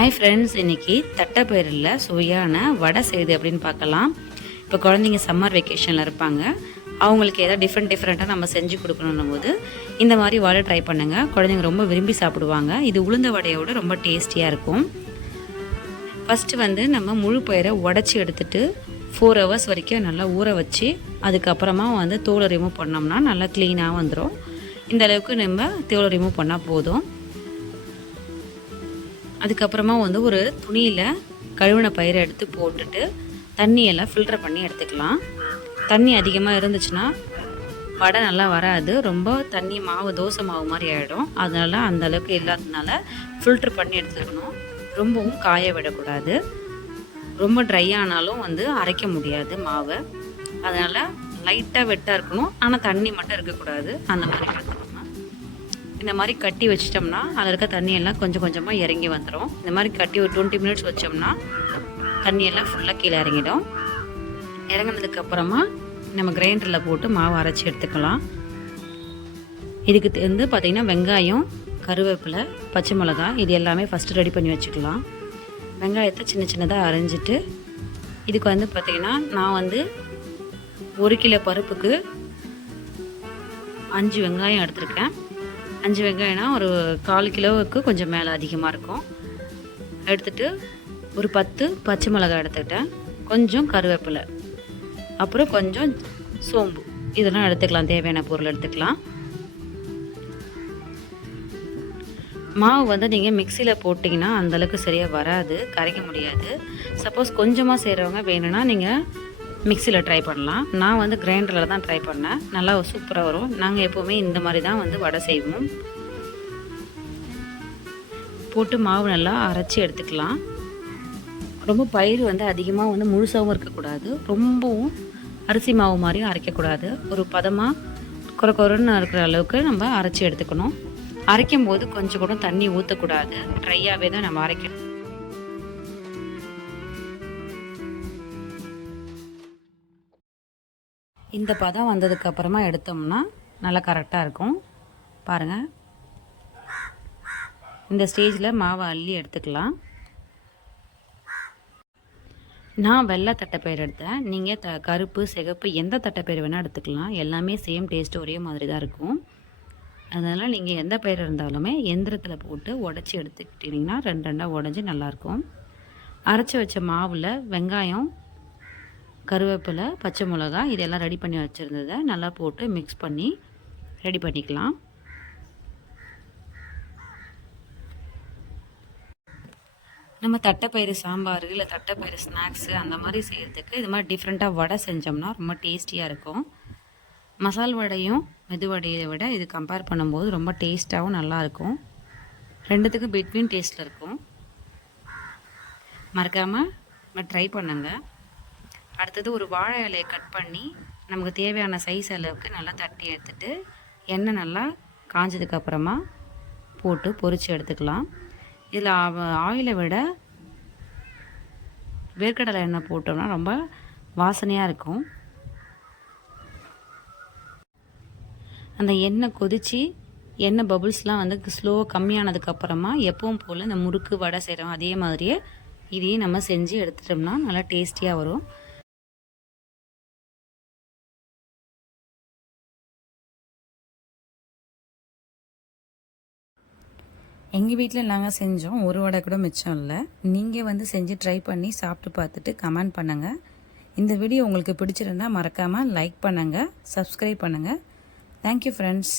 Hi friends, இன்றைக்கி தட்டைப்பயிரில் சுவையான வடை செய்யுது அப்படின்னு பார்க்கலாம். இப்போ குழந்தைங்க சம்மர் வெக்கேஷனில் இருப்பாங்க. அவங்களுக்கு ஏதாவது டிஃப்ரெண்ட்டாக நம்ம செஞ்சு கொடுக்கணும் போது இந்த மாதிரி வடை ட்ரை பண்ணுங்கள். குழந்தைங்க ரொம்ப விரும்பி சாப்பிடுவாங்க. இது உளுந்த வடையோடு ரொம்ப டேஸ்டியாக இருக்கும். ஃபஸ்ட்டு நம்ம முழு பயிரை உடச்சி எடுத்துகிட்டு 4 hours வரைக்கும் நல்லா ஊற வச்சு அதுக்கப்புறமா தோலை ரிமூவ் பண்ணோம்னா நல்லா க்ளீனாக வந்துடும். இந்த அளவுக்கு நம்ம தோலை ரிமூவ் பண்ணால் போதும். அதுக்கப்புறமா ஒரு துணியில் கழுவின பயிரை எடுத்து போட்டுட்டு தண்ணியெல்லாம் ஃபில்டர் பண்ணி எடுத்துக்கலாம். தண்ணி அதிகமாக இருந்துச்சுன்னா வடை நல்லா வராது. ரொம்ப தண்ணி மாவு தோசை மாவு மாதிரி ஆகிடும். அதனால் அந்த அளவுக்கு இல்லாததுனால ஃபில்ட்ரு பண்ணி எடுத்துக்கணும். ரொம்பவும் காய விடக்கூடாது. ரொம்ப ட்ரை ஆனாலும் அரைக்க முடியாது மாவை. அதனால் லைட்டாக வெட்டாக இருக்கணும். ஆனால் தண்ணி மட்டும் இருக்கக்கூடாது. அந்த மாதிரி எடுத்துக்கணும். இந்த மாதிரி கட்டி வச்சிட்டோம்னா அதில் இருக்க தண்ணியெல்லாம் கொஞ்சம் கொஞ்சமாக இறங்கி வந்துடும். இந்த மாதிரி கட்டி ஒரு 20 minutes வச்சோம்னா தண்ணியெல்லாம் ஃபுல்லாக கீழே இறங்கிடும். இறங்கினதுக்கப்புறமா நம்ம கிரைண்டரில் போட்டு மாவு அரைச்சி எடுத்துக்கலாம். இதுக்கு பார்த்திங்கன்னா வெங்காயம், கருவேப்பிலை, பச்சை மிளகாய் இது எல்லாமே ஃபஸ்ட்டு ரெடி பண்ணி வச்சுக்கலாம். வெங்காயத்தை சின்ன சின்னதாக அரைஞ்சிட்டு இதுக்கு பார்த்திங்கன்னா நான் 1 கிலோ பருப்புக்கு 5 வெங்காயம் எடுத்திருக்கேன். 5 வெங்காயம்னா ஒரு 1/4 கிலோவுக்கு கொஞ்சம் மேலே அதிகமாக இருக்கும். எடுத்துகிட்டு ஒரு 10 பச்சை மிளகாய் எடுத்துக்கிட்டேன். கொஞ்சம் கருவேப்பிலை, அப்புறம் கொஞ்சம் சோம்பு இதெல்லாம் எடுத்துக்கலாம். தேவையான பொருள் எடுத்துக்கலாம். மாவு நீங்கள் மிக்சியில் போட்டிங்கன்னா அந்தளவுக்கு சரியாக வராது, கரைக்க முடியாது. சப்போஸ் கொஞ்சமாக செய்கிறவங்க வேணும்னா நீங்கள் மிக்சியில் ட்ரை பண்ணலாம். நான் கிரைண்டரில் தான் ட்ரை பண்ணேன். நல்லா சூப்பராக வரும். நாங்கள் எப்போவுமே இந்த மாதிரி தான் வடை செய்வோம். போட்டு மாவு நல்லா அரைச்சி எடுத்துக்கலாம். ரொம்ப பயிர் அதிகமாக முழுசாகவும் இருக்கக்கூடாது, ரொம்பவும் அரிசி மாவு மாதிரியும் அரைக்கக்கூடாது. ஒரு பதமாக குறைன்னு இருக்கிற அளவுக்கு நம்ம அரைச்சி எடுத்துக்கணும். அரைக்கும் போது கொஞ்சம் கூட தண்ணி ஊற்றக்கூடாது. ட்ரையாகவே தான் நம்ம அரைக்கணும். இந்த பதம் வந்ததுக்கப்புறமா எடுத்தோம்னா நல்லா கரெக்டாக இருக்கும். பாருங்கள், இந்த ஸ்டேஜில் மாவை அள்ளி எடுத்துக்கலாம். நான் வெள்ளை தட்டைப்பயிர் எடுத்தேன். நீங்கள் கருப்பு, சிகப்பு எந்த தட்டைப்பயிர் வேணால் எடுத்துக்கலாம். எல்லாமே சேம் டேஸ்ட்டு ஒரே மாதிரி தான் இருக்கும். அதனால் நீங்கள் எந்த பயிர் இருந்தாலுமே எந்திரத்தில் போட்டு உடச்சி எடுத்துக்கிட்டிங்கன்னா 2 உடஞ்சி நல்லாயிருக்கும். அரைச்சி வச்ச மாவில் வெங்காயம், கருவேப்பிலை, பச்சை மிளகாய் இதெல்லாம் ரெடி பண்ணி வச்சுருந்ததை நல்லா போட்டு மிக்ஸ் பண்ணி ரெடி பண்ணிக்கலாம். நம்ம தட்டைப்பயிறு சாம்பார் இல்லை தட்டைப்பயிறு ஸ்நாக்ஸு அந்த மாதிரி செய்கிறதுக்கு இது மாதிரி டிஃப்ரெண்ட்டாக வடை செஞ்சோம்னா ரொம்ப டேஸ்டியாக இருக்கும். மசால் வடையும் மெது வடையை விட இது கம்பேர் பண்ணும்போது ரொம்ப டேஸ்ட்டாகவும் நல்லாயிருக்கும். ரெண்டுத்துக்கும் பிட்வீன் டேஸ்ட்டில் இருக்கும். மறக்காமல் ட்ரை பண்ணுங்கள். அடுத்தது ஒரு வாழை இலையை கட் பண்ணி நமக்கு தேவையான சைஸ் அளவுக்கு நல்லா தட்டி எடுத்துகிட்டு எண்ணெய் நல்லா காஞ்சதுக்கப்புறமா போட்டு பொரித்து எடுத்துக்கலாம். இதில் ஆயிலை விட வேர்க்கடலை எண்ணெய் போட்டோம்னா ரொம்ப வாசனையாக இருக்கும். அந்த எண்ணெய் கொதித்து எண்ணெய் பபுள்ஸ்லாம் ஸ்லோவாக கம்மியானதுக்கப்புறமா எப்பவும் போல் இந்த முறுக்கு வடை செய்கிறோம் அதே மாதிரியே இதையும் நம்ம செஞ்சு எடுத்துட்டோம்னா நல்லா டேஸ்டியாக வரும். எங்கள் வீட்டில் நாங்கள் செஞ்சோம், ஒரு வடை கூட மிச்சம் இல்லை. நீங்கள் செஞ்சு ட்ரை பண்ணி சாப்பிட்டு பார்த்துட்டு கமெண்ட் பண்ணுங்கள். இந்த வீடியோ உங்களுக்கு பிடிச்சிருந்தால் மறக்காமல் லைக் பண்ணுங்கள், சப்ஸ்கிரைப் பண்ணுங்கள். Thank you friends.